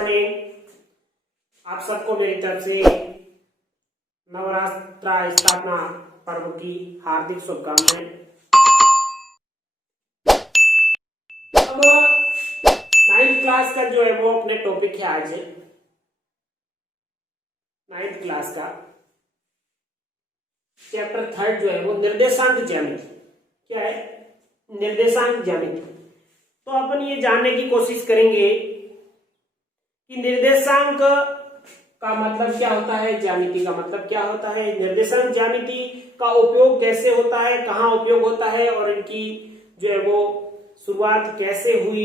Morning. आप सबको मेरी तरफ से नवरात्र स्थापना पर्व की हार्दिक शुभकामनाएं। अब 9th क्लास का जो है वो अपने टॉपिक है आज 9th क्लास का चैप्टर 3 जो है वो निर्देशांक ज्यामिति। क्या है? निर्देशांक ज्यामिति। तो अपन ये जानने की कोशिश करेंगे कि निर्देशांक का मतलब क्या होता है, ज्यामिति का मतलब क्या होता है, निर्देशांक ज्यामिति का उपयोग कैसे होता है, कहाँ उपयोग होता है और इनकी जो है वो शुरुआत कैसे हुई,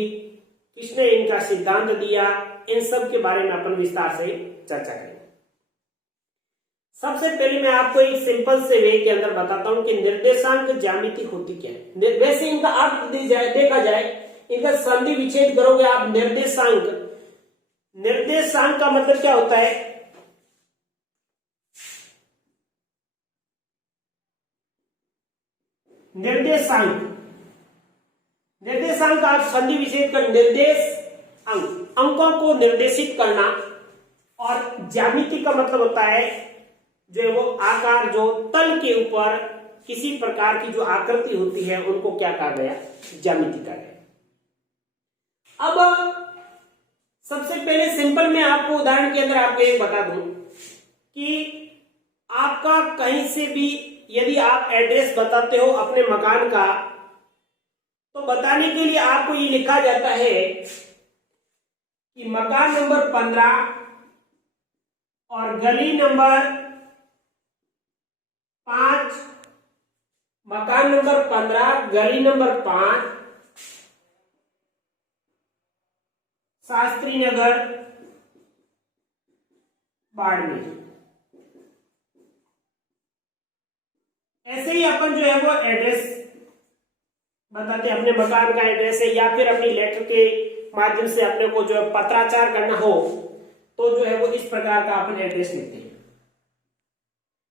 किसने इनका सिद्धांत दिया, इन सब के बारे में अपन विस्तार से चर्चा करेंगे। सबसे पहले मैं आपको एक सिंपल से वे के अंदर बताता हूं कि निर्देशांक ज्यामिति होती क्या है। वैसे इनका अर्थ देखा जाए, इनका संधि विच्छेद करोगे आप, निर्देशांक का मतलब क्या होता है? निर्देशांक का आप संधि विच्छेद कर अंकों को निर्देशित करना, और ज्यामिति का मतलब होता है जो है वो आकार, जो तल के ऊपर किसी प्रकार की जो आकृति होती है उनको क्या कहा गया? ज्यामिति कहा गया। अब सबसे पहले सिंपल में आपको उदाहरण के अंदर आपको एक बता दूं कि आपका कहीं से भी यदि आप एड्रेस बताते हो अपने मकान का, तो बताने के लिए आपको ये लिखा जाता है कि मकान नंबर 15 और गली नंबर 5, मकान नंबर 15 गली नंबर 5, शास्त्री नगर, बाड़मेर। ऐसे ही अपन जो है वो एड्रेस बताते हैं, अपने मकान का एड्रेस है, या फिर अपनी लेटर के माध्यम से अपने को जो है पत्राचार करना हो तो जो है वो इस प्रकार का अपन एड्रेस लिखते हैं।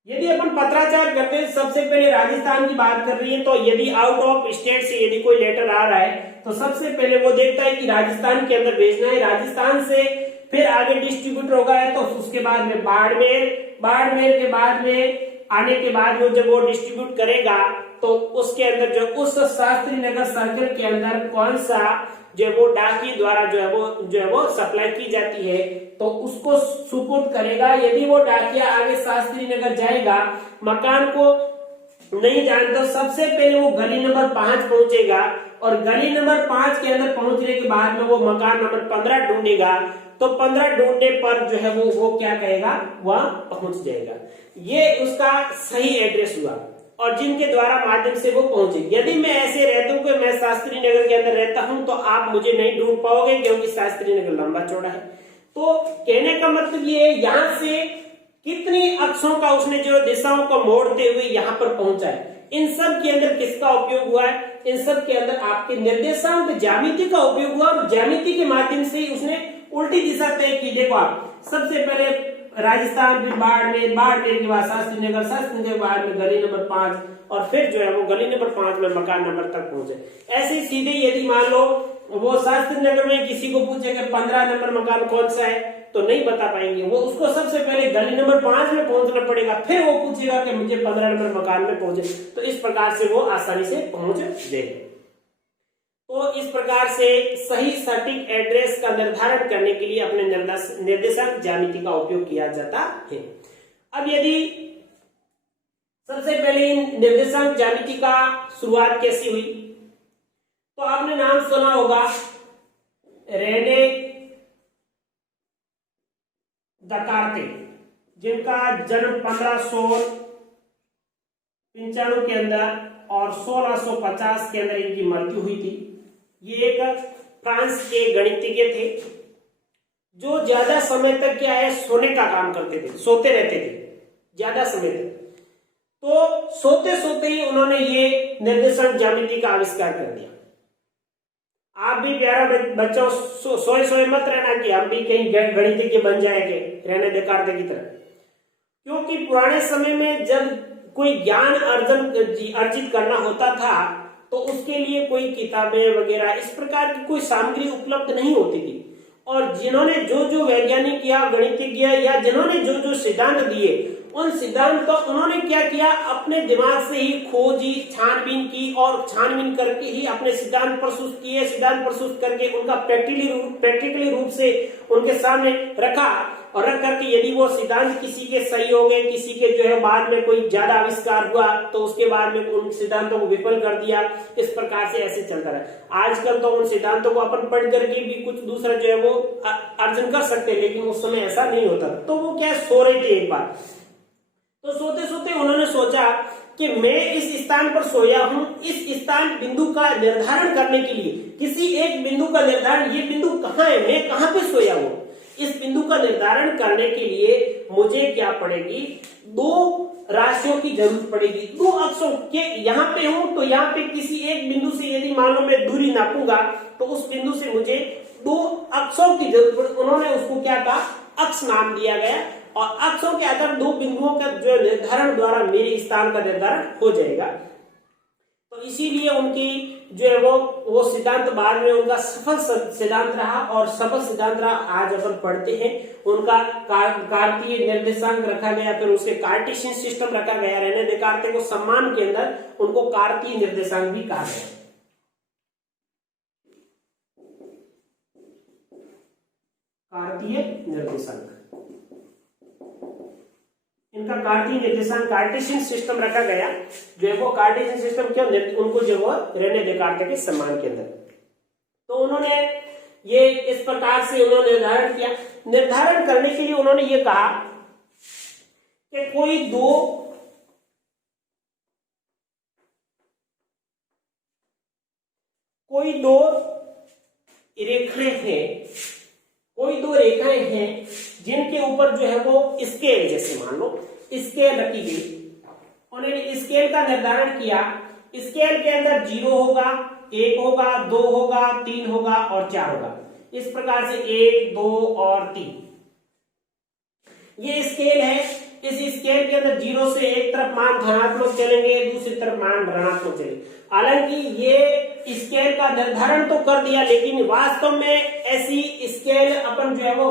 यदि अपन पत्राचार करते हैं, सबसे पहले राजस्थान की बात कर रही है, तो यदि आउट ऑफ स्टेट से यदि कोई लेटर आ रहा है तो सबसे पहले वो देखता है कि राजस्थान के अंदर भेजना है, राजस्थान से फिर आगे डिस्ट्रीब्यूट होगा है तो उसके बाद में बाड़मेर के बाद में आने के बाद वो जब वो डिस्ट्रीब्यूट करेगा तो उसके अंदर जो उस शास्त्री नगर सर्कल के अंदर कौन सा जो वो डाकिए द्वारा जो है वो सप्लाई की जाती है तो उसको सुपुर्द करेगा। यदि वो डाकिया आगे शास्त्री नगर जाएगा, मकान को नहीं जानता, सबसे पहले वो गली नंबर 5 पहुंचेगा और गली नंबर 5 के अंदर पहुंचने के बाद में वो मकान नंबर 15 ढूंढेगा, तो 15 ढूंढने पर जो है वो क्या कहेगा, वह पहुंच जाएगा। ये उसका सही एड्रेस हुआ और जिनके द्वारा माध्यम से वो पहुंचे। यदि मैं ऐसे रहता हूं कि मैं शास्त्री नगर के अंदर रहता हूं तो आप मुझे नहीं ढूंढ पाओगे क्योंकि शास्त्री नगर लंबा चौड़ा है। तो कहने का मतलब ये है, यहां से कितनी अक्षों का उसने जो दिशाओं को मोड़ते हुए यहां पर पहुंचा है, इन सब के अंदर किसका उपयोग हुआ है? इन सब के अंदर आपके निर्देशांक ज्यामिति का उपयोग हुआ और ज्यामिति के माध्यम से उसने उल्टी दिशा तय की। देखो आप, सबसे पहले राजस्थान, फिर बाड़मेर के बाद शास्त्री नगर के बाद में गली नंबर 5 और फिर जो है वो गली नंबर 5 में मकान नंबर तक पहुंचे। ऐसे ही सीधे यदि मान लो वो शास्त्री नगर में किसी को पूछेगा 15 नंबर मकान कौन सा है तो नहीं बता पाएंगे, वो उसको सबसे पहले गली नंबर 5 में पहुंचना पड़ेगा, फिर वो पूछेगा कि मुझे 15 नंबर मकान में पहुंचे, तो इस प्रकार से वो आसानी से पहुंच जाएगा। तो इस प्रकार से सही सटीक एड्रेस का निर्धारण करने के लिए अपने निर्देशांक ज्यामिति का उपयोग किया जाता है। अब यदि सबसे पहले निर्देशांक ज्यामिति का शुरुआत कैसी हुई, तो आपने नाम सुना होगा रेने दकार्ते, जिनका जन्म 1595 के अंदर और 1650 के अंदर इनकी मृत्यु हुई थी। ये एक फ्रांस के गणितज्ञ थे जो ज्यादा समय तक क्या है, सोने का काम करते थे, सोते रहते थे ज्यादा समय तक। तो सोते सोते ही उन्होंने ये निर्देशांक ज्यामिति का आविष्कार कर दिया। आप भी प्यारा बच्चों सोए मत रहना कि हम भी कहीं गणितज्ञ बन जाएंगे रेने देकार्ते की तरह, क्योंकि पुराने समय में जब कोई ज्ञान अर्जित करना होता था तो उसके लिए कोई किताबें वगैरह इस प्रकार की कोई सामग्री उपलब्ध नहीं होती थी। और जिन्होंने जो जो वैज्ञानिक या गणितज्ञ या जिन्होंने जो जो सिद्धांत दिए, उन सिद्धांत को उन्होंने क्या किया, अपने दिमाग से ही खोजी, छानबीन की और छानबीन करके ही अपने सिद्धांत प्रस्तुत किए। सिद्धांत प्रस्तुत करके उनका प्रैक्टिकली रूप से उनके सामने रखा और रख करके यदि वो सिद्धांत किसी के सही हो गए, किसी के जो है बाद में कोई ज्यादा आविष्कार हुआ तो उसके बाद में उन सिद्धांतों को विफल कर दिया। इस प्रकार से ऐसे चलता रहा। आजकल तो उन सिद्धांतों को अपन पढ़ करके भी कुछ दूसरा जो है वो अर्जन कर सकते हैं, लेकिन उस समय ऐसा नहीं होता। तो वो क्या सो रहे थे एक बार, तो सोते सोते उन्होंने सोचा कि मैं इस स्थान पर सोया हूं, इस स्थान बिंदु का निर्धारण करने के लिए किसी एक बिंदु का निर्धारण, ये बिंदु कहाँ है, मैं कहाँ पे सोया हूं, इस बिंदु का निर्धारण करने के लिए मुझे क्या पड़ेगी, दो राशियों की जरूरत पड़ेगी। दो अक्षों के यहाँ पे हूं तो यहाँ पे किसी एक बिंदु से यदि मान लो मैं दूरी नापूंगा तो उस बिंदु से मुझे दो अक्षों की जरूरत पड़ेगी। उन्होंने उसको क्या कहा, अक्ष नाम दिया गया और अक्षों के आधार दो बिंदुओं का जो निर्धारण द्वारा मेरे स्थान का निर्धारण हो जाएगा। तो इसीलिए उनकी जो है वो सिद्धांत बाद में उनका सफल सिद्धांत रहा और सफल सिद्धांत रहा। आज अपन पढ़ते हैं उनका कार्तीय निर्देशांक रखा गया, फिर उसके कार्टेशियन सिस्टम रखा गया। रेने देकार्ते को सम्मान के अंदर उनको कार्तीय निर्देशांक भी कहा गया। कार्तीय निर्देशांक, इनका कार्तीय निर्देशांक कार्टेशियन सिस्टम रखा गया। जो है वो कार्टेशियन सिस्टम क्यों, उनको जो वो रेने देकार्ते के सम्मान के अंदर। तो उन्होंने ये इस प्रकार से उन्होंने निर्धारण किया। निर्धारण करने के लिए उन्होंने ये कहा कि कोई दो रेखाएं हैं जिनके ऊपर जो है वो स्केल, जैसे मान लो स्केल रखी गई। उन्होंने स्केल का निर्धारण किया। स्केल के अंदर 0 होगा, 1 होगा, 2 होगा, 3 होगा और 4 होगा। इस प्रकार से 1, 2 और 3 ये स्केल है। इस स्केल के अंदर 0 से एक तरफ मान धनात्मक चलेंगे, दूसरी तरफ मान ऋणात्मक चलेंगे। हालांकि ये स्केल का निर्धारण तो कर दिया, लेकिन वास्तव में ऐसी स्केल अपन जो है वो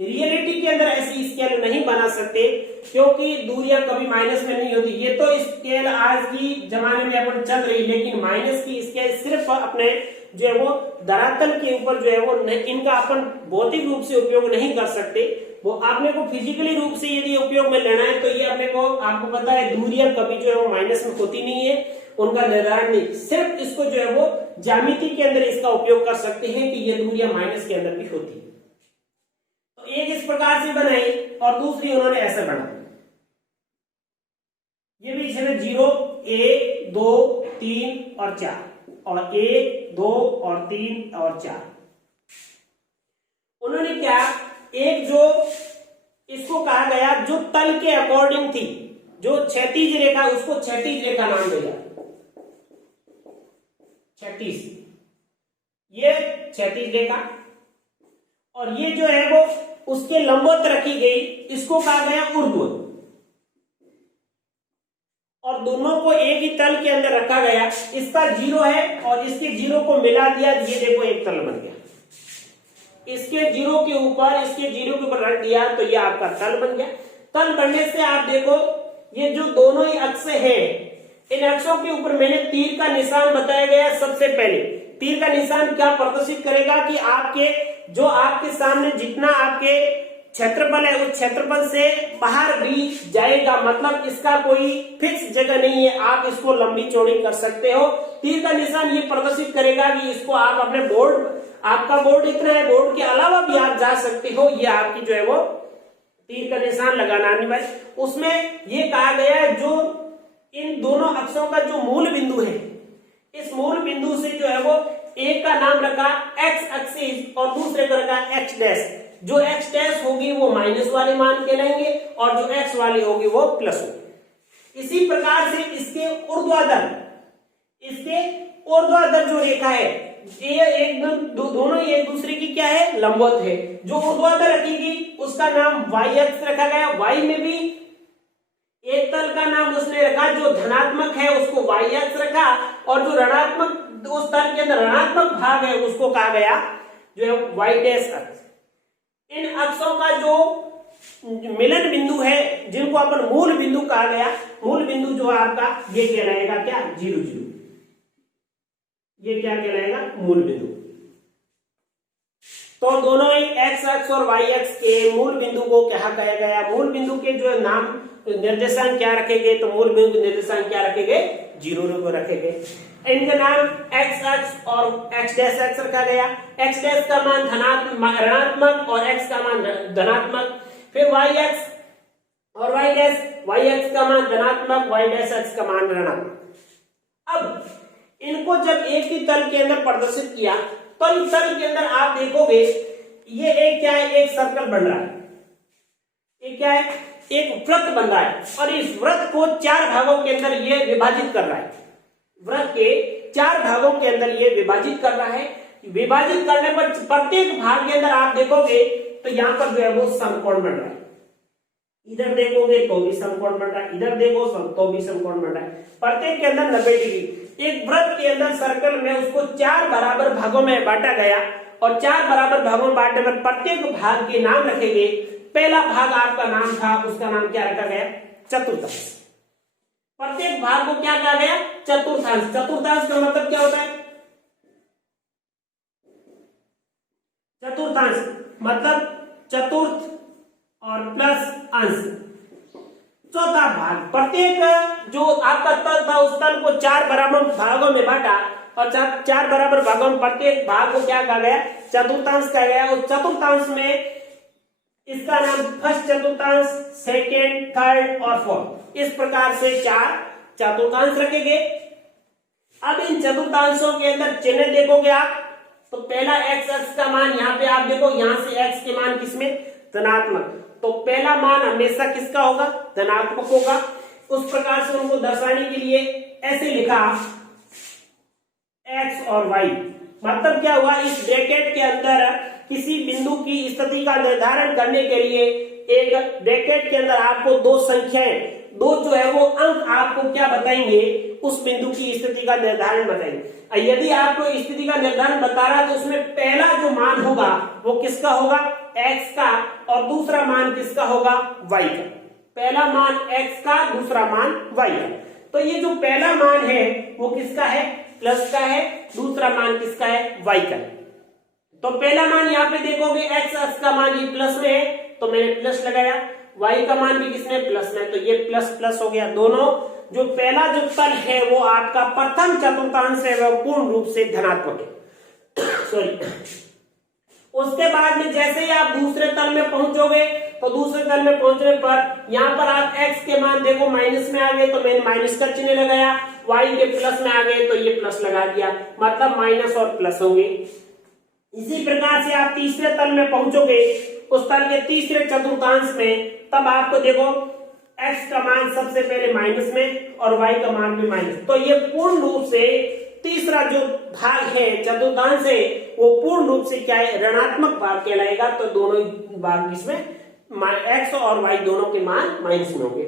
रियलिटी के अंदर ऐसी स्केल नहीं बना सकते, क्योंकि दूरियां कभी माइनस में नहीं होती। ये तो स्केल आज की जमाने में अपन चल रही, लेकिन माइनस की स्केल सिर्फ अपने जो है वो धरातल के ऊपर जो है वो इनका अपन भौतिक रूप से उपयोग नहीं कर सकते। वो आपने को फिजिकली रूप से यदि उपयोग में लेना है तो ये अपने को, आपको पता है दूरियां कभी जो है वो माइनस में होती नहीं है, उनका निर्धारण नहीं। सिर्फ इसको जो है वो ज्यामिति के अंदर इसका उपयोग कर सकते हैं कि ये दूरियां माइनस के अंदर भी होती है। तो एक इस प्रकार से बनाई और दूसरी उन्होंने ऐसे बनाई। ये भी इसमें 0, 1, 2, 3 और 4 और 1, 2 और 3 और 4। उन्होंने क्या, एक जो इसको कहा गया जो तल के अकॉर्डिंग थी, जो क्षैतिज रेखा, उसको क्षैतिज रेखा नाम दिया। क्षैतिज, ये क्षैतिज रेखा, और ये जो है वो उसके लंबवत रखी गई, इसको कहा गया ऊर्ध्व। और दोनों को एक ही तल के अंदर रखा गया। इसका 0 है और इसके 0 को मिला दिया, ये देखो एक तल बन गया। इसके 0 के ऊपर, इसके 0 के ऊपर रख दिया तो ये आपका तल बन गया। तल बनने से आप देखो ये जो दोनों ही अक्ष हैं, इन अक्षों के ऊपर मैंने तीर का निशान बताया गया। सबसे पहले तीर का निशान क्या प्रदर्शित करेगा कि आपके सामने जितना आपके क्षेत्रफल है उस क्षेत्रफल से बाहर भी जाएगा, मतलब इसका कोई फिक्स जगह नहीं है, आप इसको लंबी चौड़ी कर सकते हो। तीर का निशान ये प्रदर्शित करेगा कि इसको आप अपने बोर्ड, आपका बोर्ड इतना है, बोर्ड के अलावा भी आप जा सकते हो। ये आपकी जो है वो तीर का निशान लगाना अनिवार्य। उसमें ये कहा गया है जो इन दोनों अक्षों का जो मूल बिंदु है, इस मूल बिंदु से जो है वो एक का नाम रखा एक्स एक्सिस और दूसरे का रखा एक्स डैश। जो एक्स डैश होगी वो माइनस वाले मान कहलाएंगे और जो एक्स वाली होगी वो प्लस होगी। इसी प्रकार से इसके ऊर्ध्वाधर जो रेखा है, ये दोनों एक दूसरे की क्या है, लंबवत है। जो ऊर्ध्वाधर रखेगी उसका नाम वाई अक्ष रखा गया। वाई में भी एक तल का नाम उसने रखा, जो धनात्मक है उसको वाई अक्ष रखा, और जो ऋणात्मक, उस तल के अंदर ऋणात्मक भाग है उसको कहा गया जो है वाई डैश अक्ष। इन अक्षों का जो मिलन बिंदु है, जिनको अपन मूल बिंदु कहा गया, मूल बिंदु जो है आपका ये कहलाएगा क्या, 0 0। ये क्या कहलाएगा, मूल बिंदु। तो दोनों ही एक्स अक्ष और वाई अक्ष के मूल बिंदु को क्या कहा गया, मूल बिंदु के जो नाम निर्देशांक क्या रखे गए, तो मूल बिंदु निर्देशांक क्या रखे गए, 0 को रखे गए। इनका नाम एक्स अक्ष और एक्स डैश अक्ष रखा गया। एक्स डैश का मान ऋणात्मक और एक्स का मान धनात्मक। फिर वाई अक्ष और वाई डैश, वाई अक्ष का मान धनात्मक, वाई डैश अक्ष का मान ऋणात्मक। अब इनको जब एक ही तल के अंदर प्रदर्शित किया, तो इस तल के अंदर आप देखोगे ये एक क्या है, एक सर्कल बन रहा है, ये क्या है, एक वृत्त बन रहा है, और इस वृत्त को 4 भागों के अंदर ये विभाजित कर रहा है। वृत्त के 4 भागों के अंदर ये विभाजित कर रहा है। विभाजित करने पर प्रत्येक भाग के अंदर आप देखोगे तो यहाँ पर जो है वो समकोण बन रहा है। इधर देखोगे तो भी समकोण बन रहा है, इधर देखो तो भी समकोण बन रहा है। प्रत्येक के अंदर 90 डिग्री। एक वृत्त के अंदर सर्कल में उसको 4 बराबर भागों में बांटा गया, और 4 बराबर भागों में बांटने पर प्रत्येक भाग के नाम रखे गए। पहला भाग आपका नाम था, उसका नाम क्या रखा गया, चतुर्थांश। प्रत्येक भाग को क्या कहा गया, चतुर्थांश। चतुर्थांश का मतलब क्या होता है, चतुर्थांश मतलब चतुर्थ और प्लस अंश, चौथा भाग। प्रत्येक जो आपका तल था, उस तल को 4 बराबर भागों में बांटा, और 4 बराबर भागों में प्रत्येक भाग को क्या कहा गया, चतुर्थांश कहा गया। उस चतुर्थांश में इसका नाम फर्स्ट चतुर्थांश, सेकेंड, थर्ड और फोर्थ, इस प्रकार से 4 चतुर्थांश रखे गए। अब इन चतुर्थांशों के अंदर चिन्ह देखोगे आप, तो पहला एक्स अक्ष का मान यहाँ पे आप देखो, यहां से एक्स के मान किसमें, धनात्मक, तो पहला मान हमेशा किसका होगा, धनात्मक होगा। उस प्रकार से उनको दर्शाने के लिए ऐसे लिखा एक्स और वाई। मतलब क्या हुआ, इस ब्रैकेट के अंदर किसी बिंदु की स्थिति का निर्धारण करने के लिए एक ब्रैकेट के अंदर आपको 2 संख्याएं, 2 जो है वो अंक आपको क्या बताएंगे, उस बिंदु की स्थिति का निर्धारण बताएंगे। यदि आपको स्थिति का निर्धारण बता रहा है तो उसमें पहला जो मान होगा वो किसका होगा, x का, और दूसरा मान किसका होगा, y का। पहला मान x का, दूसरा मान y का। तो ये जो पहला मान है वो किसका है, प्लस का है, दूसरा मान किसका है, y का। तो पहला मान यहाँ पे देखोगे x अक्ष का मान ये प्लस में है, तो मैंने प्लस लगाया, y का मान भी किसमें, प्लस में, तो ये प्लस प्लस हो गया। दोनों जो पहला जो तल है वो आपका प्रथम चतुर्थांश है, वह पूर्ण रूप से धनात्मक है। सॉरी। उसके बाद में जैसे ही आप दूसरे तल में पहुंचोगे, तो दूसरे तल में पहुंचने पर यहाँ पर आप x के मान देखो माइनस में आ गए, तो मैंने माइनस का चिन्ह लगाया, y के प्लस में आ गए तो ये प्लस लगा दिया, मतलब माइनस और प्लस होंगे। इसी प्रकार से आप तीसरे तल में पहुंचोगे, उस तल के तीसरे चतुर्थांश में, तब आपको देखो x का मान सबसे पहले माइनस में और y का मान भी माइनस, तो ये पूर्ण रूप से तीसरा जो भाग है, चतुर्थांश है, वो पूर्ण रूप से क्या है, ऋणात्मक भाग कहलाएगा। तो दोनों भाग इसमें x और y दोनों के मान माइनस में होंगे।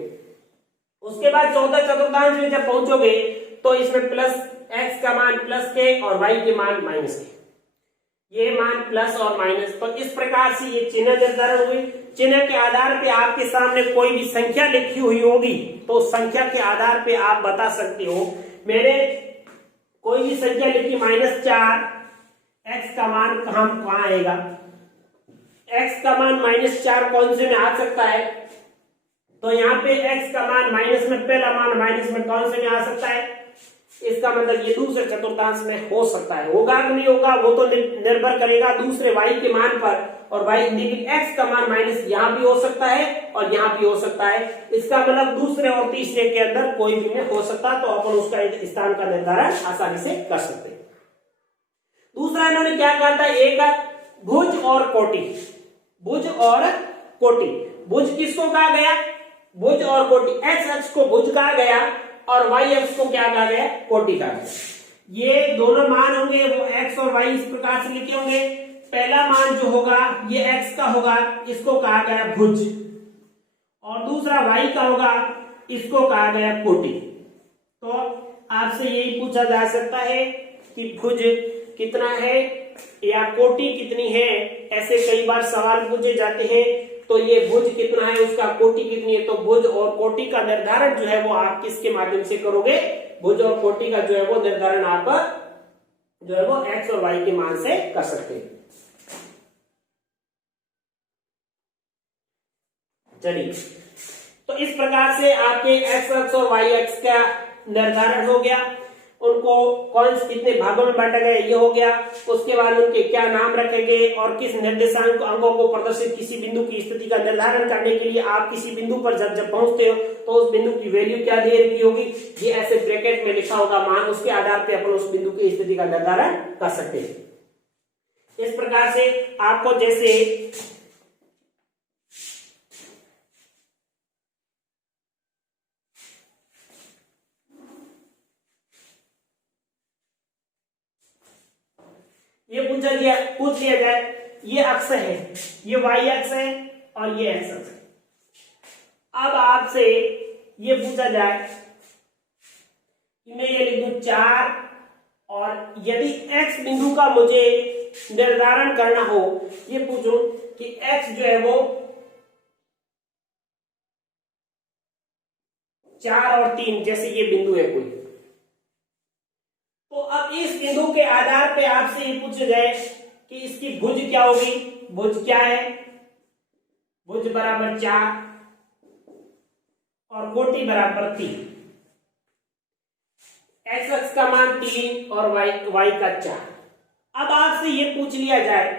उसके बाद चौथा चतुर्थांश में जब पहुंचोगे तो इसमें प्लस x का मान प्लस के और y के मान माइनस के, ये मान प्लस और माइनस। तो इस प्रकार से ये चिन्ह निर्धारण हुई। चिन्ह के आधार पे आपके सामने कोई भी संख्या लिखी हुई होगी, तो संख्या के आधार पे आप बता सकते हो। मैंने कोई भी संख्या लिखी -4, x का मान कहां आएगा, x का मान -4 कौन से में आ सकता है, तो यहाँ पे x का मान माइनस में, पहला मान माइनस में कौन से में आ सकता है, इसका मतलब ये दूसरे चतुर्थांश में हो सकता है। होगा कि नहीं होगा वो तो निर्भर करेगा दूसरे y के मान पर, और y लेकिन x का मान माइनस यहाँ भी हो सकता है और यहाँ भी हो सकता है। इसका मतलब दूसरे और तीसरे के अंदर कोई भी में हो सकता है, तो अपन उसका स्थान का निर्धारण आसानी से कर सकते हैं। दूसरा इन्होंने क्या कहा था, एक भुज और कोटि। भुज और कोटि, भुज किसको कहा गया, भुज और कोटि, x अक्ष को भुज कहा गया और y अक्ष को क्या कहा गया, कोटि कहा गया। ये दोनों मान होंगे वो x और y इस प्रकार से लिखे होंगे। पहला मान जो होगा ये x का होगा, इसको कहा गया भुज, और दूसरा y का होगा, इसको कहा गया कोटि। तो आपसे यही पूछा जा सकता है कि भुज कितना है या कोटि कितनी है, ऐसे कई बार सवाल पूछे जाते हैं। तो ये भुज कितना है, उसका कोटि कितनी है, तो भुज और कोटि का निर्धारण जो है वो आप किसके माध्यम से करोगे, भुज और कोटि का जो है वो निर्धारण आप जो है वो x और y के मान से कर सकते हैं। चलिए, तो इस प्रकार से आपके x अक्ष और y अक्ष का निर्धारण हो गया, उनको कौन से कितने भागों में बांटा गया ये हो गया, उसके बाद उनके क्या नाम रखे गए और किस निर्देशांक अंगों को प्रदर्शित किसी बिंदु की स्थिति का निर्धारण करने के लिए आप किसी बिंदु पर जब पहुंचते हो तो उस बिंदु की वैल्यू क्या दे रखी होगी, ये ऐसे ब्रैकेट में लिखा होगा मान, उसके आधार पर अपन उस बिंदु की स्थिति का निर्धारण कर सकते हैं। इस प्रकार से आपको जैसे ये पूछ लिया जाए, ये अक्ष है, ये y अक्ष है और ये x अक्ष है। अब आपसे ये पूछा जाए कि मैं ये लिख दूं 4 और यदि x बिंदु का मुझे निर्धारण करना हो, ये पूछूं कि x जो है वो 4 और 3 जैसे ये बिंदु है कोई, तो अब इस बिंदु के आधार पे आपसे ये पूछा जाए कि इसकी भुज क्या होगी, भुज क्या है, भुज बराबर 4 और कोटि बराबर 3, x अक्ष का मान 3 और y का 4। अब आपसे ये पूछ लिया जाए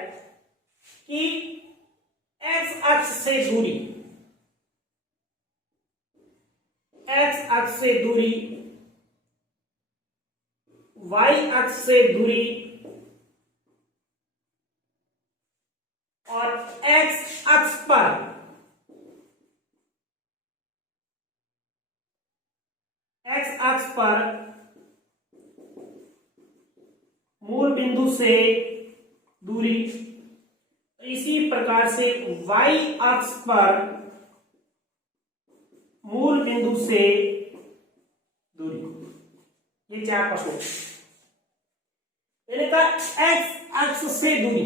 कि x अक्ष से दूरी, x अक्ष से दूरी, y अक्ष से दूरी और x अक्ष पर मूल बिंदु से दूरी, इसी प्रकार से y अक्ष पर मूल बिंदु से दूरी। ये 4 प्रश्न। मैंने कहा x अक्ष से दूरी।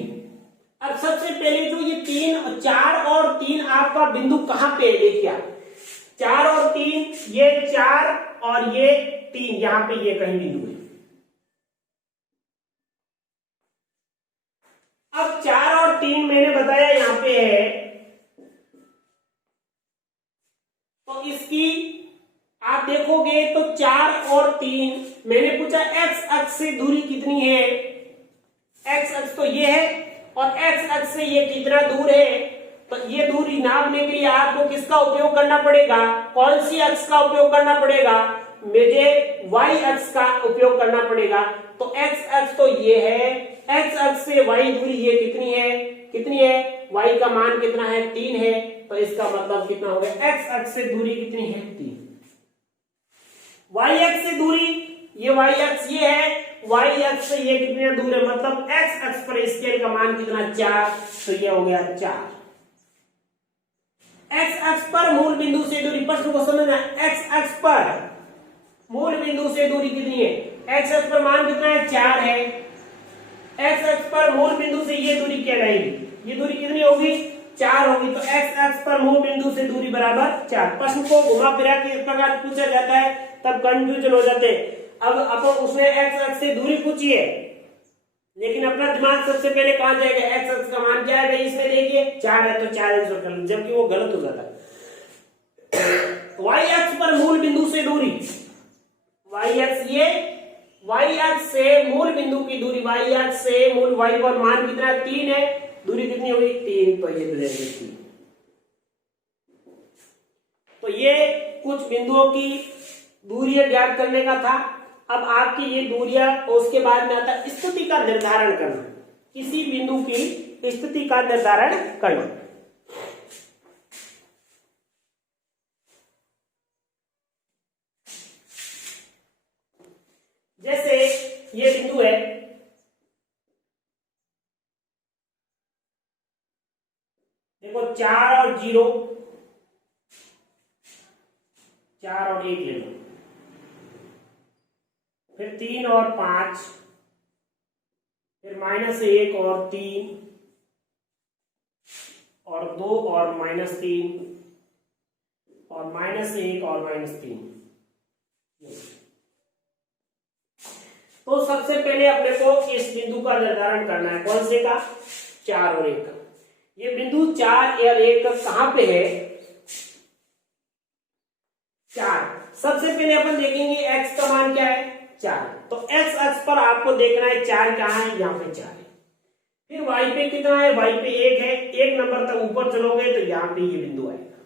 अब सबसे पहले जो ये 3, 4 और 3 आपका बिंदु कहां पे है, देखिए 4 और 3, ये 4 और ये 3, यहां पे ये कहीं बिंदु है। अब 4 और 3 मैंने बताया यहां पे है, तो इसकी आप देखोगे तो 4 और 3, मैंने पूछा x अक्ष से दूरी कितनी है, x अक्ष तो ये है और x अक्ष से ये कितना दूर है, तो ये दूरी नापने के लिए आपको किसका उपयोग करना पड़ेगा, कौन सी अक्ष का उपयोग करना पड़ेगा, मुझे y अक्ष का उपयोग करना पड़ेगा। तो x अक्ष तो ये है, x अक्ष से y दूरी ये कितनी है, y का मान कितना है, 3 है, तो इसका मतलब कितना हो गया, x अक्ष से दूरी कितनी है, 3। y अक्ष से दूरी, ये y अक्ष ये है, y अक्ष से ये कितने दूर है, मतलब x अक्ष पर स्केल का मान कितना, 4, तो ये हो गया 4। x अक्ष पर मूल बिंदु से दूरी, प्रश्न को समझना, x अक्ष पर मूल बिंदु से दूरी कितनी है, x अक्ष पर मान कितना है, 4 है, x अक्ष पर मूल बिंदु से ये दूरी क्या रहेगी, ये दूरी कितनी होगी, 4 होगी, तो x अक्ष पर मूल बिंदु से दूरी बराबर 4। प्रश्न को घुमा फिरा के इस प्रकार पूछा जाता है, तब कंफ्यूजन हो जाते हैं। अब अपन उसने x अक्ष से दूरी पूछी है, लेकिन अपना दिमाग सबसे पहले कहां जाएगा, x अक्ष का मान क्या है, इसमें देखिए 4 है तो 4 आंसर कर लो, जबकि वो गलत हो जाता है। y अक्ष पर मूल बिंदु से दूरी, y अक्ष ये, y अक्ष से मूल बिंदु की दूरी, y अक्ष से मूल, y पर मान कितना है, 3 है, दूरी कितनी हुई, 3, तो ये मिलेगी 3। तो ये कुछ बिंदुओं की दूरियां ज्ञात करने का था। अब आपकी ये दूरियां, उसके बाद में आता है स्थिति का निर्धारण करना, किसी बिंदु की स्थिति का निर्धारण करना। जैसे ये बिंदु है, देखो 4 और 0, 4 और 1 ले लो, फिर 3 और 5, फिर -1 और 3 और 2 और -3 और -1 और -3। तो सबसे पहले अपने को इस बिंदु का निर्धारण करना है, कौन से का, 4 और 1 का। ये बिंदु 4 और 1 कहां पे है, 4। सबसे पहले अपन देखेंगे x का मान क्या है, 4। तो x अक्ष पर आपको देखना है 4 कहां है, यहाँ पे 4 है। फिर y पे कितना है, y पे 1 है। 1 नंबर तक ऊपर चलोगे तो यहाँ पे ये बिंदु आएगा,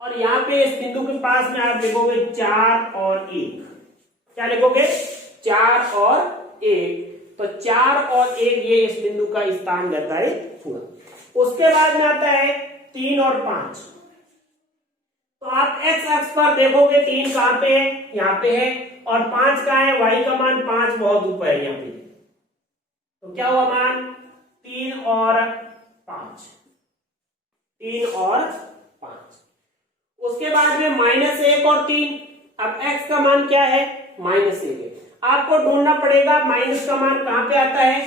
और यहाँ पे इस बिंदु के पास में आप देखोगे 4 और 1। क्या लिखोगे, 4 और 1। तो 4 और 1 ये इस बिंदु का स्थान निर्धारित हुआ। उसके बाद में आता है 3 और 5। तो आप x अक्ष पर देखोगे 3 कहां पे है, यहाँ पे है, और 5 कहां है, y का मान 5 बहुत ऊपर है यहाँ पे। तो क्या हुआ मान, 3 और 5, 3 और 5। उसके बाद में -1 और 3। अब x का मान क्या है, -1 है। आपको ढूंढना पड़ेगा माइनस का मान कहां पे आता है,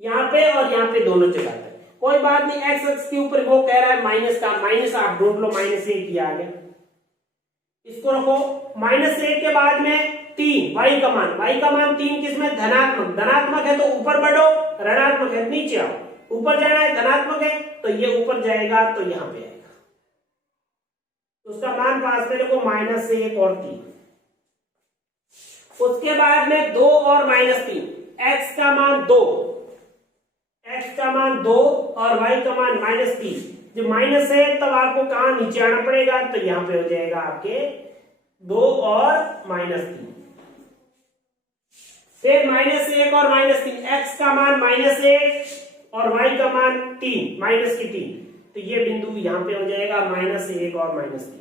यहाँ पे और यहाँ पे दोनों जगह पे। कोई बात नहीं, x अक्ष के ऊपर वो कह रहा है माइनस का, माइनस आप ढूंढ लो, -1 किया आ गया। इसको रखो। -1 के बाद में 3, y का मान, y का मान 3 किसमें, धनात्मक। धनात्मक है तो ऊपर बढ़ो, ऋणात्मक है नीचे आओ। ऊपर जाना है, धनात्मक है तो ये ऊपर जाएगा तो यहाँ पे आएगा। उसका मान पास में देखो -1 और 3। उसके बाद में 2 और -3। x का मान 2, x का मान 2 और y का मान -3। जब माइनस है तब आपको कहां नीचे आना पड़ेगा, तो यहां पे हो जाएगा आपके 2 और -3। फिर -1 और -3। x का मान -1 और y का मान 3, -3। तो ये बिंदु यहां पे हो जाएगा -1 और -3।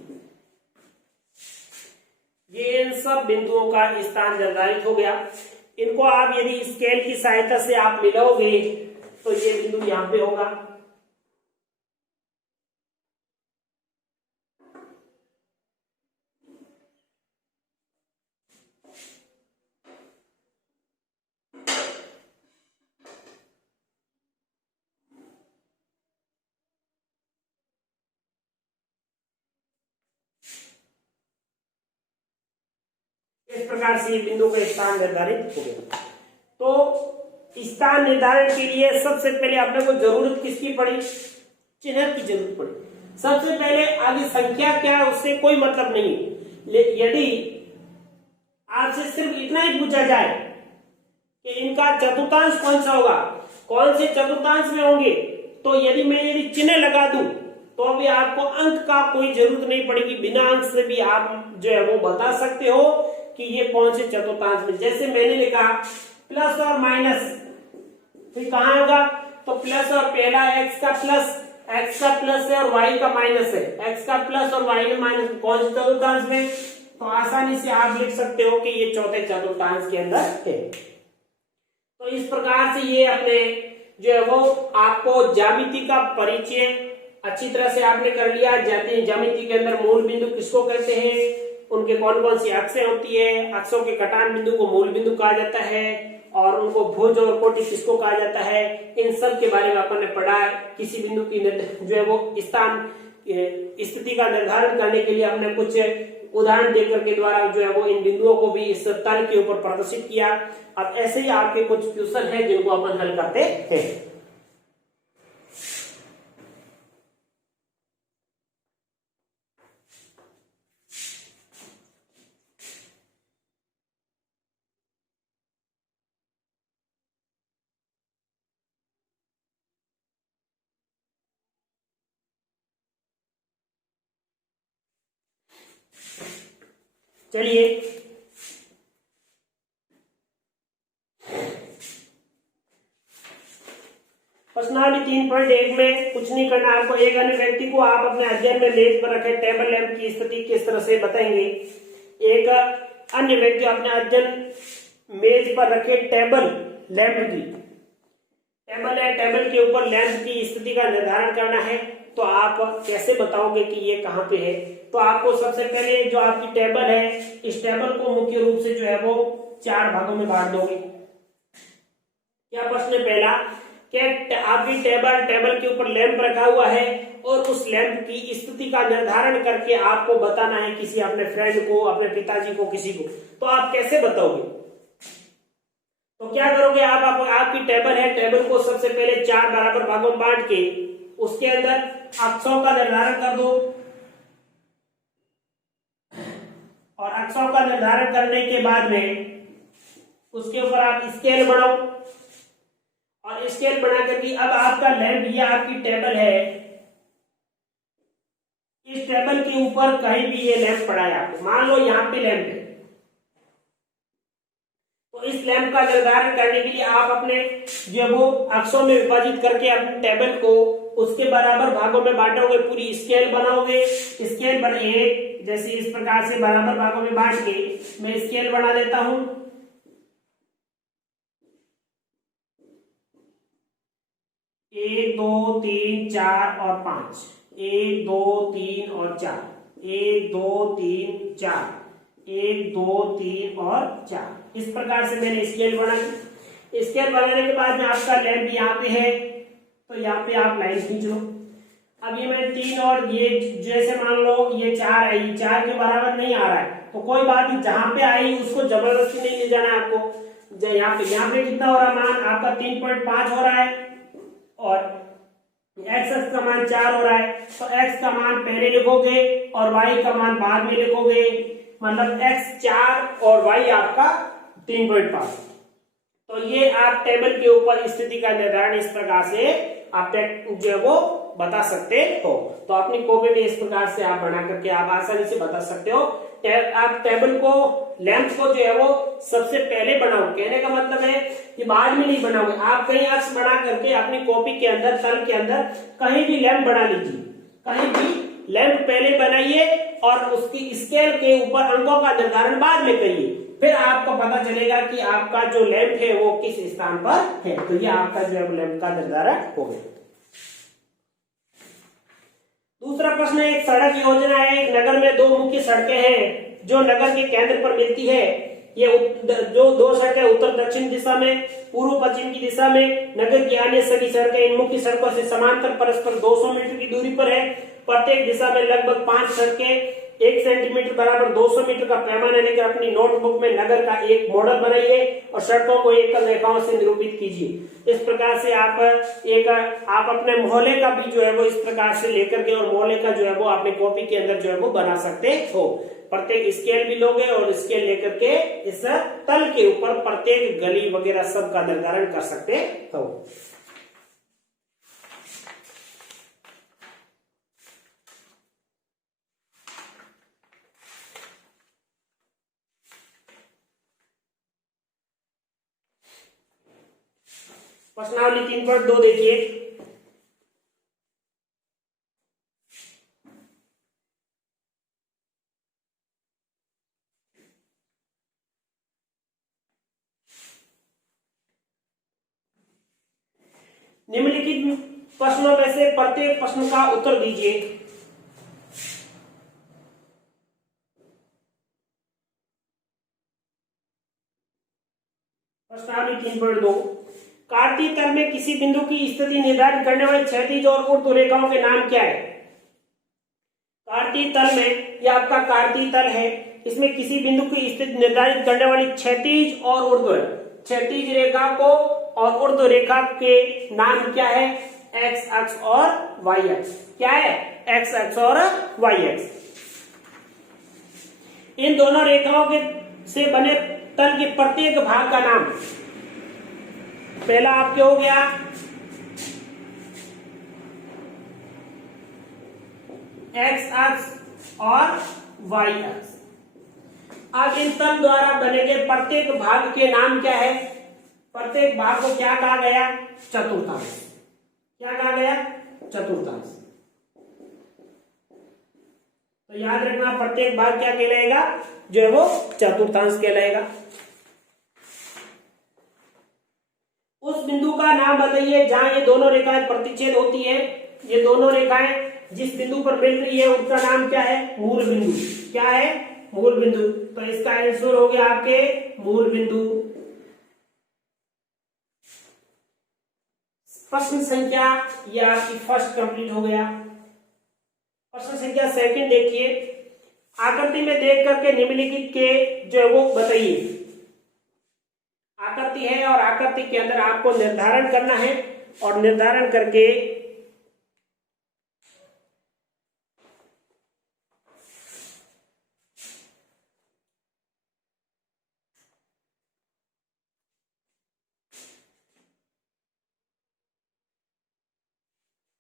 ये इन सब बिंदुओं का स्थान निर्धारित हो गया। इनको आप यदि स्केल की सहायता से आप मिलाओगे तो ये बिंदु यहां पे होगा। इस प्रकार से ये बिंदु का स्थान निर्धारित हो गया। तो स्थान निर्धारण के लिए सबसे पहले आपने को जरूरत किसकी पड़ी, चिन्ह की जरूरत पड़ी। सबसे पहले आगे संख्या क्या है उससे कोई मतलब नहीं। यदि आपसे सिर्फ इतना ही पूछा जाए कि इनका चतुर्थांश कौन सा होगा, कौन से चतुर्थांश में होंगे, तो यदि चिन्ह लगा दूं तो अभी आपको अंक का कोई जरूरत नहीं पड़ेगी। बिना अंक से भी आप जो है वो बता सकते हो कि ये कौन से चतुर्थांश में। जैसे मैंने लिखा प्लस और माइनस, फिर कहां होगा, तो प्लस और पहला x का प्लस है और y का माइनस है। x का प्लस और y का माइनस कौन से चतुर्थांश में, तो आसानी से आप लिख सकते हो कि ये चौथे चतुर्थांश के अंदर है। तो इस प्रकार से ये अपने जो है वो आपको ज्यामिति का परिचय अच्छी तरह से आपने कर लिया। ज्यामिति के अंदर मूल बिंदु किसको कहते हैं, उनके कौन कौन सी अक्षें होती है, अक्षों के कटान बिंदु को मूल बिंदु कहा जाता है, और उनको भुज और कोटि किसको कहा जाता है, इन सब के बारे में अपन ने पढ़ा। किसी बिंदु की जो है वो स्थान स्थिति का निर्धारण करने के लिए हमने कुछ उदाहरण देकर के द्वारा जो है वो इन बिंदुओं को भी इस तल के ऊपर प्रदर्शित किया। अब ऐसे ही आपके कुछ क्वेश्चन है जिनको अपन हल करते हैं। चलिए प्रश्नावली 3.1 में कुछ नहीं करना आपको। एक अन्य व्यक्ति को आप अपने अध्ययन में मेज पर रखे टेबल लैंप की स्थिति किस तरह से बताएंगे। एक अन्य व्यक्ति अपने अध्ययन मेज पर रखे टेबल लैंप की, टेबल है, टेबल के ऊपर लैंप की स्थिति का निर्धारण करना है। तो आप कैसे बताओगे कि ये कहां पे है। तो आपको सबसे पहले जो आपकी टेबल है, इस टेबल को मुख्य रूप से जो है वो 4 भागों में बांट दोगे। क्या प्रश्न है पहला, कि आपकी टेबल के ऊपर लैंप रखा हुआ है और उस लैंप की स्थिति का निर्धारण करके आपको बताना है किसी अपने फ्रेंड को, अपने पिताजी को, किसी को, तो आप कैसे बताओगे? तो क्या करोगे आप आपकी टेबल है, टेबल को सबसे पहले 4 बराबर भागों में बांट के उसके अंदर अक्षों का निर्धारण कर दो, और अक्षों का निर्धारण करने के बाद में उसके ऊपर आप स्केल बनाओ, और स्केल बना करके अब आपका लैंप, ये आपकी टेबल है, इस टेबल के ऊपर कहीं भी ये लैंप पड़ा है आपको, मान लो यहाँ पे लैंप है, तो इस लैंप का निर्धारण करने के लिए आप अपने जो वो अक्षों में विभाजित करके अपनी टेबल को उसके बराबर भागों में बांटोगे, पूरी स्केल बनाओगे। स्केल बन एक जैसे इस प्रकार से बराबर भागों में बांट के मैं स्केल बना देता हूं। 1 2 3 4 और 5, 1 2 3 और 4, 1 2 3 4, 1 2 3 और 4, इस प्रकार से मैंने स्केल बनाई। स्केल बनाने के बाद में आपका लैंप यहाँ पे है, तो यहाँ पे आप लाइन खींच लो। अब ये मैं 3 और ये जैसे मान लो ये 4 है, ये 4 के बराबर नहीं आ रहा है, तो कोई बात नहीं, जहां पे आई उसको जबरदस्ती नहीं ले जाना है आपको। यहाँ पे कितना हो रहा है मान आपका 3.5 हो रहा है, और x का मान 4 हो रहा है, तो x का मान पहले लिखोगे और y का मान बाद में लिखोगे, मतलब x 4 और y आपका 3.5। तो ये आप टेबल के ऊपर स्थिति का निर्धारण इस प्रकार से आप जो है वो बता सकते हो। तो अपनी कॉपी में इस प्रकार से आप बना करके आप आसानी से बता सकते हो। आप टेबल को, लैंप को जो है वो सबसे पहले बनाओ, कहने का मतलब है कि बाद में नहीं बनाओगे, आप कहीं अक्ष बना करके अपनी कॉपी के अंदर, तल के अंदर कहीं भी लैंप बना लीजिए, कहीं भी लैंप पहले बनाइए और उसकी स्केल के ऊपर अंकों का निर्धारण बाद में करिए, फिर आपको पता चलेगा कि आपका जो लैंप है वो किस स्थान पर है। तो ये आपका जो है लैंप का निर्धारण हो गया। दूसरा प्रश्न है, एक सड़क योजना है, एक नगर में 2 मुख्य सड़कें हैं जो नगर के केंद्र पर मिलती है। ये जो 2 सड़कें उत्तर दक्षिण दिशा में, पूर्व पश्चिम की दिशा में, नगर की अन्य सभी सड़कें इन मुख्य सड़कों से समांतर परस्पर 200 मीटर की दूरी पर है। प्रत्येक दिशा में लगभग 5 सड़कें 1 सेंटीमीटर बराबर 200 मीटर का पैमाना लेकर अपनी नोटबुक में नगर का एक मॉडल बनाइए और सड़कों को एकल रेखाओं से निरूपित कीजिए। इस प्रकार से आप अपने मोहल्ले का भी जो है वो इस प्रकार से लेकर के, और मोहल्ले का जो है वो अपने कॉपी के अंदर जो है वो बना सकते हो। प्रत्येक स्केल भी लोगे और स्केल लेकर के इस तल के ऊपर प्रत्येक गली वगैरह सब का निर्धारण कर सकते हो। प्रश्नावली 3.2 देखिए, निम्नलिखित प्रश्नों में से प्रत्येक प्रश्न का उत्तर दीजिए। प्रश्नावली 3.2, कार्तीय तल में किसी बिंदु की स्थिति निर्धारित करने वाली क्षैतिज और ऊर्ध्व रेखाओं के नाम क्या है? कार्तीय तल में, यह आपका कार्तीय तल है, इसमें किसी बिंदु की स्थिति निर्धारित करने वाली क्षैतिज और ऊर्ध्व, क्षैतिज रेखा को और ऊर्ध्व रेखा के नाम क्या है? एक्स अक्ष और वाई अक्ष। क्या है? एक्स अक्ष और वाई अक्ष। इन दोनों रेखाओं के से बने तल के प्रत्येक भाग का नाम, पहला आपके हो गया एक्स अक्ष और वाई अक्ष। अब इन तल द्वारा बने गए प्रत्येक भाग के नाम क्या है? प्रत्येक भाग को क्या कहा गया? चतुर्थांश। क्या कहा गया? चतुर्थांश। तो याद रखना, प्रत्येक भाग क्या कहलाएगा? जो है वो चतुर्थांश कहलाएगा। उस बिंदु का नाम बताइए जहां ये दोनों रेखाएं प्रतिच्छेद होती है। ये दोनों रेखाएं जिस बिंदु पर मिल रही है उसका नाम क्या है? मूल बिंदु। क्या है? मूल बिंदु। तो इसका आंसर हो गया आपके मूल बिंदु। प्रश्न संख्या ये आपकी फर्स्ट कंप्लीट हो गया। प्रश्न संख्या सेकंड देखिए, आकृति में देख करके निम्नलिखित के जो है वो बताइए। आकृति है और आकृति के अंदर आपको निर्धारण करना है और निर्धारण करके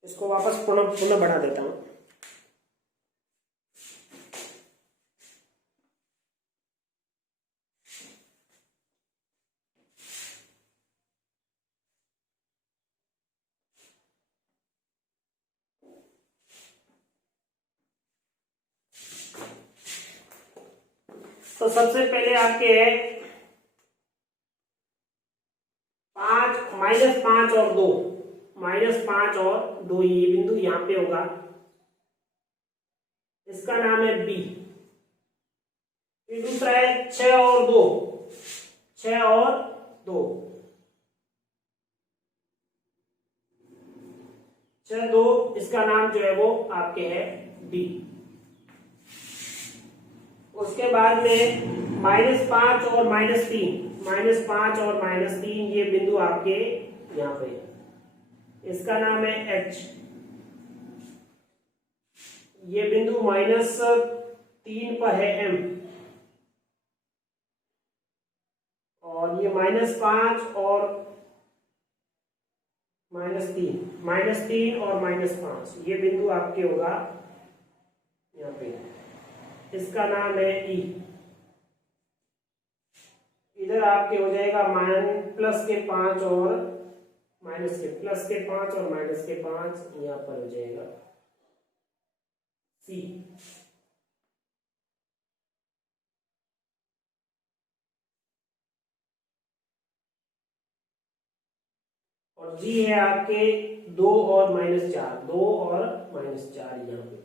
इसको वापस पुनः बढ़ा देता हूं। तो सबसे पहले आपके है 5 -5 और 2, -5 और 2 ये बिंदु यहां पे होगा, इसका नाम है बी। फिर दूसरा है 6 और 2, 6 और 2, 6 2, इसका नाम जो है वो आपके है डी। उसके बाद में -5 और -3, -5 और -3 ये बिंदु आपके यहां पे, इसका नाम है एच। ये बिंदु -3 पर है एम, और ये -5 और -3 और -5 ये बिंदु आपके होगा यहाँ पे, इसका नाम है ई। इधर आपके हो जाएगा प्लस के 5 और माइनस के, प्लस के 5 और माइनस के 5 यहाँ पर हो जाएगा सी। और जी है आपके 2 और -4, 2 और -4 यहाँ पे।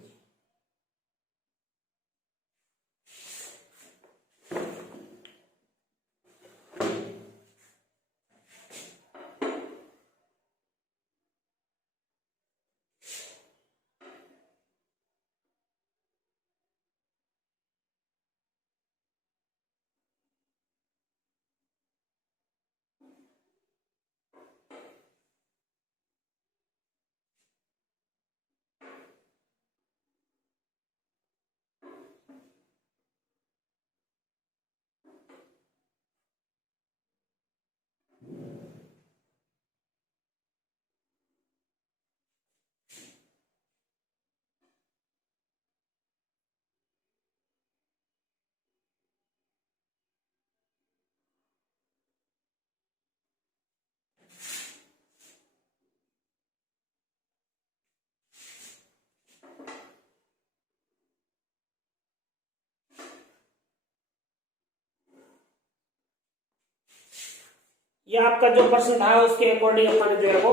ये आपका जो प्रश्न था उसके अकॉर्डिंग अपन जो है वो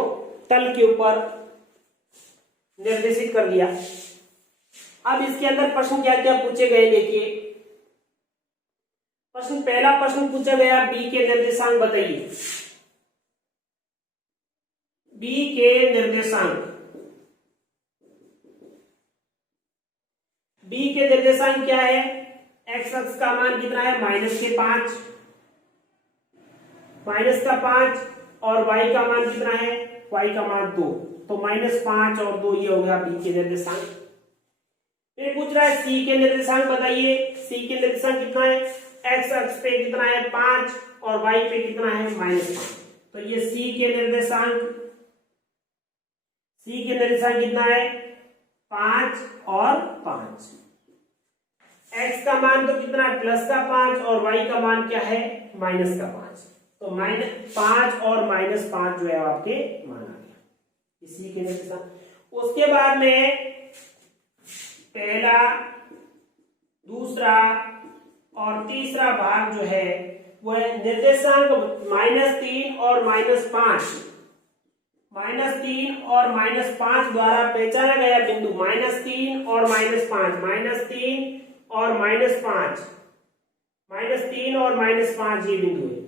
तल के ऊपर निर्देशित कर दिया। अब इसके अंदर प्रश्न क्या क्या पूछे गए देखिए। प्रश्न पहला प्रश्न पूछा गया बी के निर्देशांक बताइए। बी के निर्देशांक, बी के निर्देशांक क्या है? एक्स अक्ष का मान कितना है? -5, -5 और y का मान कितना है? y का मान 2, तो -5 और 2 ये हो गया बी के निर्देशांक। फिर पूछ रहा है सी के निर्देशांक बताइए। सी के निर्देशांक कितना है? एक्स अक्ष पे कितना है? 5 और y पे कितना है? -5, तो ये सी के निर्देशांक, सी के निर्देशांक कितना है? 5 और 5। x का मान तो कितना है? +5 और y का मान क्या है? -5, तो -5 और -5 जो है आपके मान आ गया इसी के निर्देशांक। उसके बाद में पहला, दूसरा और तीसरा भाग जो है वह निर्देशांक -3 और -5, -3 और -5 द्वारा पहचाना गया बिंदु, -3 और -5, -3 और -5 -3 और -5 ये बिंदु है।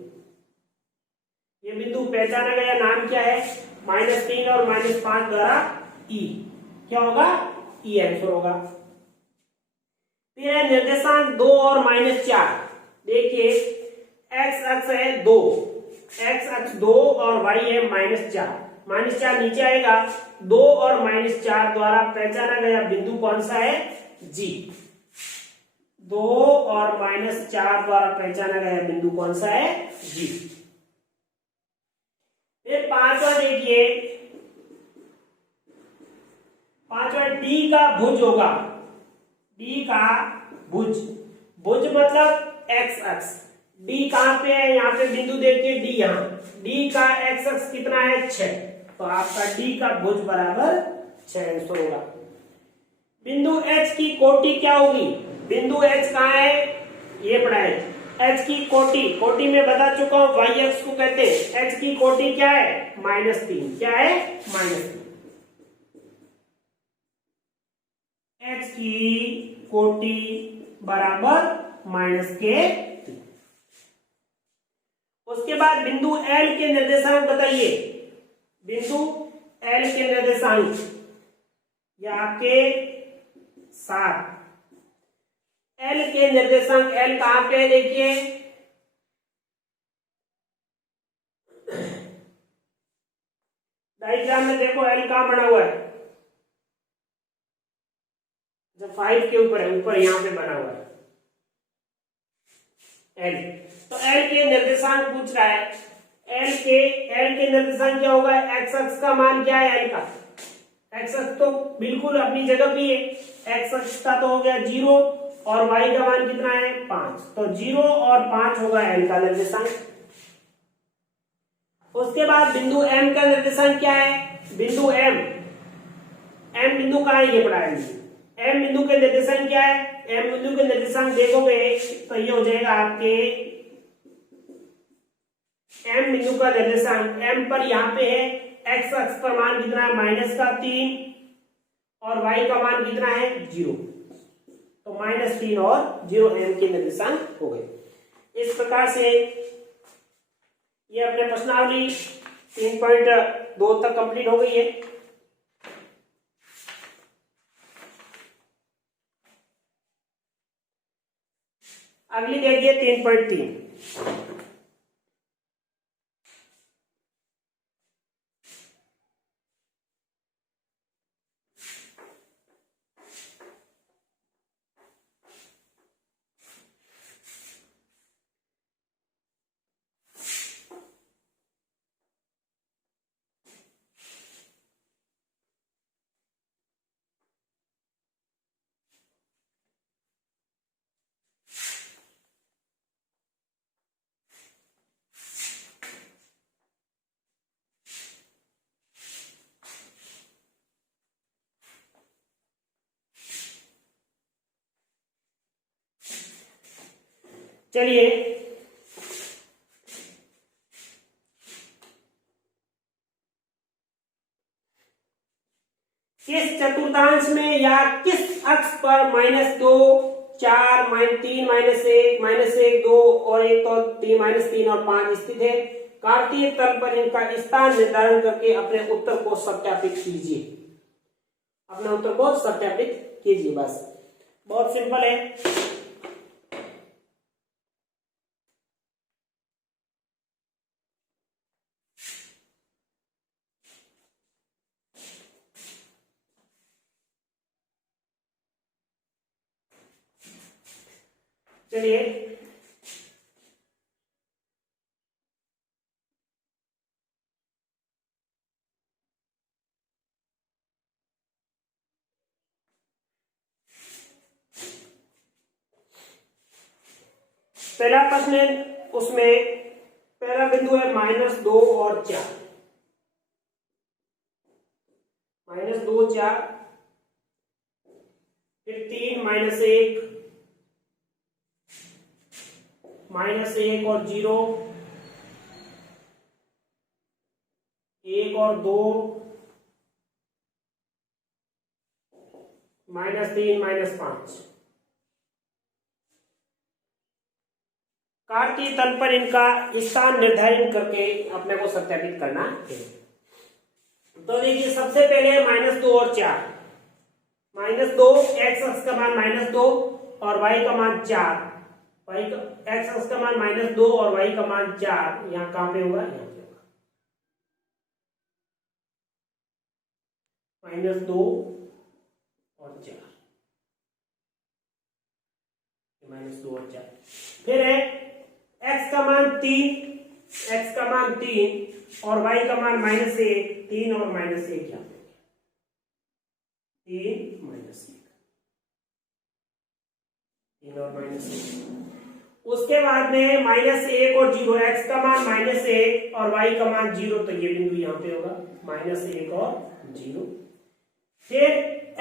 ये बिंदु पहचाना गया, नाम क्या है? -3 और -5 द्वारा ई। क्या होगा? ई आंसर होगा। फिर है निर्देशांक 2 और -4। देखिए एक्स अक्ष है 2, एक्स अक्ष 2 और वाई है -4। -4 नीचे आएगा। 2 और -4 द्वारा पहचाना गया बिंदु कौन सा है? जी। 2 और -4 द्वारा पहचाना गया बिंदु कौन सा है? जी। फिर पांचवा देखिए, पांचवा डी का भुज होगा। डी का भुज, भुज मतलब एक्स अक्ष। डी कहां पे है? यहाँ पे बिंदु देखिए डी, यहाँ डी का एक्स अक्ष कितना है? 6। तो आपका डी का भुज बराबर 6 आंसर होगा। बिंदु एच की कोटि क्या होगी? बिंदु एच कहाँ है? ये पढ़ा है। एच की कोटि, कोटि में बता चुका हूं, वाई एक्स को कहते हैं। एच की कोटि क्या है? -3। क्या है? -3। एच की कोटि बराबर -3। उसके बाद बिंदु एल के निर्देशांक बताइए। बिंदु एल के निर्देशांक या आपके 7। एल के निर्देशांक, एल कहां पे है? देखिए डायग्राम में देखो एल कहां बना हुआ है? जब 5 के ऊपर है, ऊपर यहां पे बना हुआ है एल। तो एल के निर्देशांक पूछ रहा है। एल के निर्देशांक क्या होगा? एक्स अक्ष का मान क्या है एल का? एक्स अक्ष तो बिल्कुल अपनी जगह भी है। एक्स अक्ष का तो हो गया 0 और वाई का मान कितना है? 5। तो 0 और 5 होगा एल का निर्देशांक। उसके बाद बिंदु एम का निर्देशांक क्या है? बिंदु एम, एम बिंदु कहां है? ये पढ़ा है। एम बिंदु के निर्देशांक क्या है? एम बिंदु के निर्देशांक देखोगे तो ये हो जाएगा आपके, एम बिंदु का निर्देशांक एम पर यहाँ पे है, एक्स अक्ष पर मान कितना है? -3 और वाई का मान कितना है? 0। तो -3 और 0 एम के निर्देशांक हो गए। इस प्रकार से ये अपने प्रश्नावली 3.2 तक कंप्लीट हो गई है। अगली देखिए 3.3। चलिए किस चतुर्थांश में या किस अक्ष पर -2, 4, -3, -1, -1, 2 और 1 तो 3, और 5 स्थित है? कार्तीय तल पर इनका स्थान निर्धारण करके अपने उत्तर को सत्यापित कीजिए। अपने उत्तर को सत्यापित कीजिए। बस बहुत सिंपल है। चलिए पहला प्रश्न है, उसमें पहला बिंदु है -2 और 4। -2, 4, फिर 3, -1, -1 और 0, 1 और 2, -3, -5। कार्तीय तल पर इनका स्थान निर्धारित करके अपने को सत्यापित करना है। तो देखिए सबसे पहले -2 और 4, -2 x अक्ष का मान -2 और y का मान 4, x अक्ष का मान -2 और y का मान 4, यहाँ कहां पे होगा, यहाँ पे होगा -2 और 4, -2 और 4। फिर है x का मान 3, x का मान 3 और y का मान -1, 3 और -1 यहाँ पे 3 -1 और -1। उसके बाद में -1 और 0, x का मान -1 और y का मान 0, तो ये बिंदु यहाँ पे होगा -1 और 0। फिर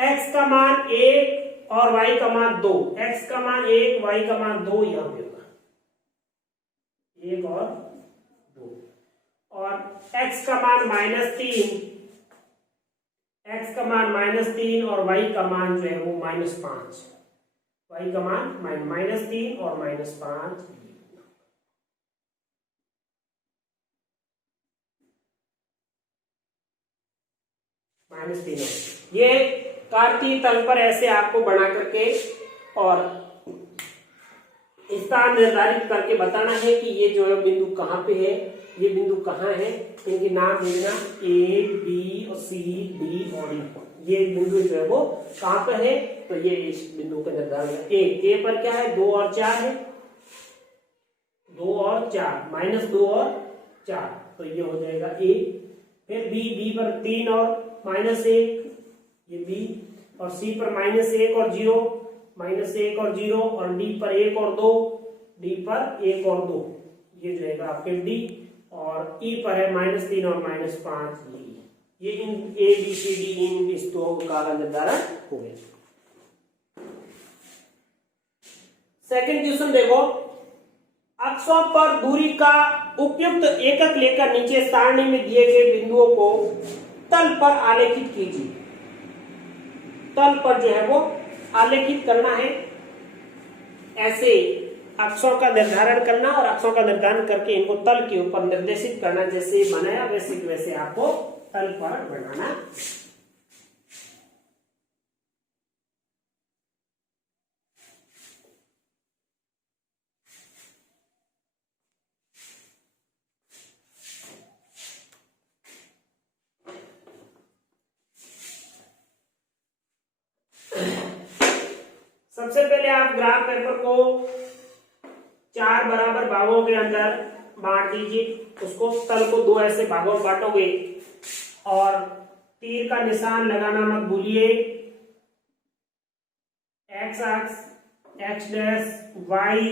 x का मान 1 और y का मान 2, x का मान 1 y का मान 2 यहाँ पे होगा 1 और 2। और x का मान -3, x का मान -3 और y का मान जो है वो -5, y का मान -3 और -5। -3 ये कार्तीय तल पर ऐसे आपको बना करके और स्थान निर्धारित करके बताना है कि ये जो है बिंदु कहाँ पे है, ये बिंदु कहाँ है, इनके नाम देना A, B और C, D और E। ये बिंदु जो है वो कहाँ पर है, तो ये इस बिंदु का निर्धारण है। A पर क्या है, 2 और 4 है, 2 और 4, -2 और 4, तो ये हो जाएगा A। फिर B पर 3 और -1, ये B। और C पर -1 और 0, -1 और 0, और D पर 1 और 2, D पर 1 और 2, ये जो है आपके D। और E पर है -3 और -5, ये इन A B C D इन इस दो का निर्धारण हो गया। सेकंड क्वेश्चन देखो, अक्षों पर दूरी का उपयुक्त एकक लेकर नीचे सारणी में दिए गए बिंदुओं को तल पर आलेखित कीजिए। तल पर जो है वो आलेखित करना है, ऐसे अक्षों का निर्धारण करना और अक्षों का निर्धारण करके इनको तल के ऊपर निर्देशित करना। जैसे बनाया वैसे आपको तल पर बनाना। सबसे पहले आप ग्राफ पेपर को 4 बराबर भागों के अंदर बांट दीजिए। उसको तल को 2 ऐसे भागों में बांटोगे और तीर का निशान लगाना मत भूलिए। एक्स अक्ष, एक्स डैश, वाई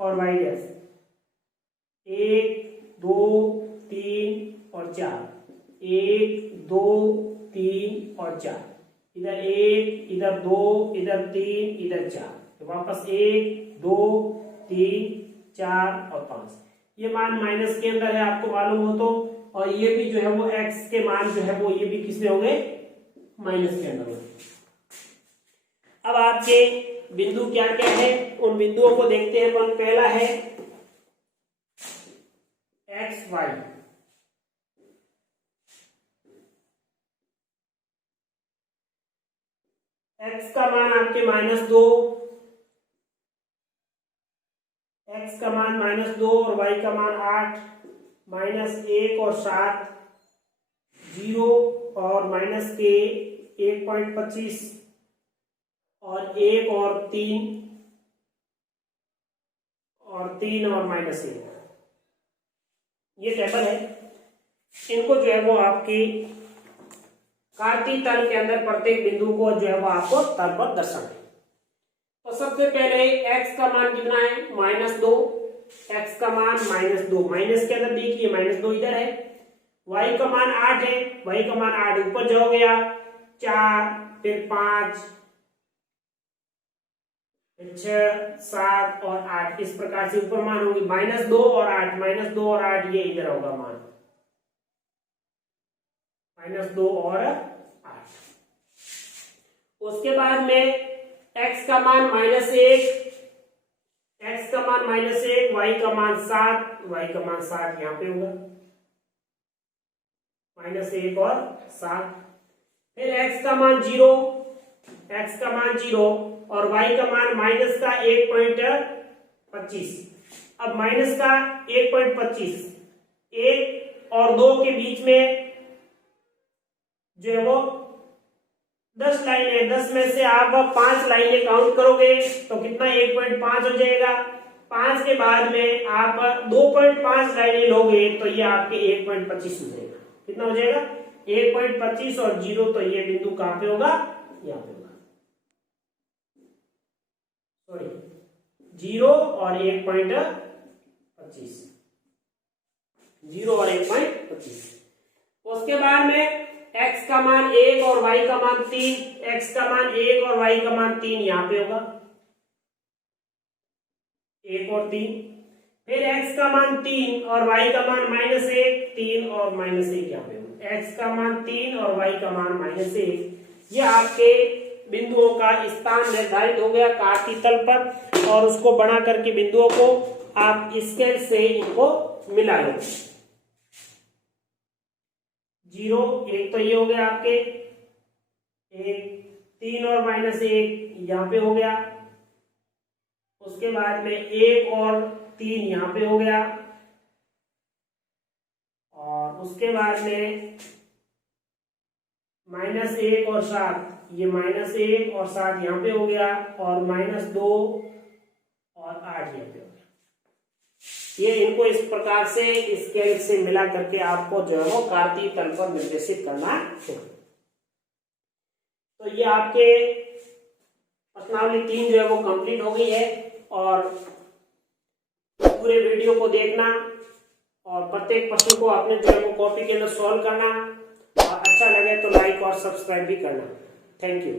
और वाई डैश, 1 2 3 और 4, 1 2 3 और 4, इधर 1 इधर 2 इधर 3 इधर 4, तो वापस 1 2 3 4 और 5। ये मान माइनस के अंदर है, आपको मालूम हो तो। और ये भी जो है वो x के मान जो है वो ये भी किसमें होंगे, माइनस के अंदर होंगे। अब आपके बिंदु क्या क्या है, उन बिंदुओं को देखते हैं अपन। पहला है x y, x का मान आपके -2, x का मान -2 और y का मान 8, -1 और 7, 0 और माइनस के 1.25 और 1 और 3 और 3 और -1, ये टेबल है। इनको जो है वो आपकी कार्तीय तल के अंदर प्रत्येक बिंदु को जो है वो आपको तल पर दर्शाना है। तो सबसे पहले x का मान कितना है, -2, x का मान -2, माइनस के अंदर देखिए -2 इधर है। y का मान 8 है, y का मान 8 ऊपर जाओगे आप, 4 फिर 5 फिर 6 7 और 8, इस प्रकार से ऊपर मान होगी। -2 और 8, -2 और 8 ये इधर होगा मान, -2 और 8। उसके बाद में x का मान -1, x x का मान -1, y का मान 7, y का मान 7 यहाँ पे होगा, -1 और 7। फिर x का मान 0, x का मान 0 और y का मान माइनस का 1.25। अब माइनस का 1.25, 1 और 2 के बीच में जो है वो 10 लाइनें, 10 में से आप 5 लाइनें काउंट करोगे तो कितना 1.5 हो जाएगा। 5 के बाद में आप 2.5 लाइनें लोगे तो ये आपके 1.25 हो जाएगा। कितना हो जाएगा 1.25 और 0, तो ये बिंदु कहां पे होगा, यहाँ पे होगा, सॉरी 0 और 1.25, 0 और 1.25। उसके बाद में x का मान 1 और y का मान 3, x का मान 1 और y का मान 3 यहाँ पे होगा, 1 और 3। फिर x का मान 3 और y का मान -1, 3 और -1 यहाँ पे होगा, x का मान 3 और y का मान -1। ये आपके बिंदुओं का स्थान निर्धारित हो गया काटती तल पर, और उसको बना करके बिंदुओं को आप स्केल से इनको मिला लो। 0, 1 तो ये हो गया आपके 1, 3 और -1 यहाँ पे हो गया, उसके बाद में 1 और 3 यहाँ पे हो गया, और उसके बाद में -1 और 7, ये -1 और 7 यहाँ पे हो गया, और -2 और 8 यहाँ पे हो गया। ये इनको इस प्रकार से स्केल से मिला करके आपको जो है वो कार्तीय तल पर निर्देशित करना है। तो ये आपके प्रश्नावली 3 जो है वो कंप्लीट हो गई है, और पूरे वीडियो को देखना और प्रत्येक प्रश्न को आपने जो है वो कॉपी के अंदर सॉल्व करना, और अच्छा लगे तो लाइक और सब्सक्राइब भी करना। Thank you.